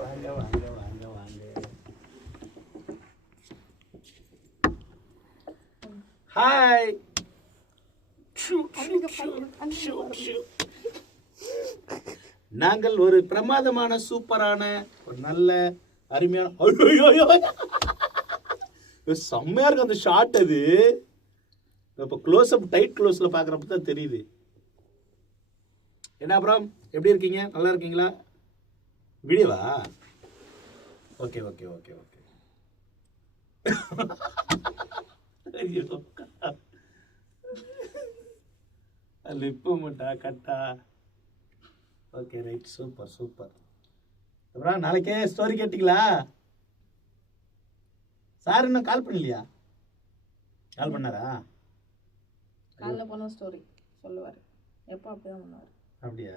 வாங்க வாங்க வாங்க வாங்க. ஹாய். நாங்கள் ஒரு பிரமாதமான சூப்பரான ஒரு நல்ல அருமையான செம்மையா இருக்கு அந்த ஷாட். அது இப்போ க்ளோஸ் அப் டைட் க்ளோஸ்ல பாக்குறப்ப தான் தெரியுது. என்ன அப்புறம் எப்படி இருக்கீங்க? நல்லா இருக்கீங்களா? வீடியோவா? Okay okay okay okay. லிப்பு முட்டா கட்டா. Okay right, super super. அப்புறம் நாளைக்கே ஸ்டோரி கேட்டீங்களா? சார் இன்னும் கால் பண்ணலையா? கால் பண்ணாரா? காலைல போன ஸ்டோரி சொல்லுவார். எப்போ அப்படிதான் பண்ணுவார். அப்படியா?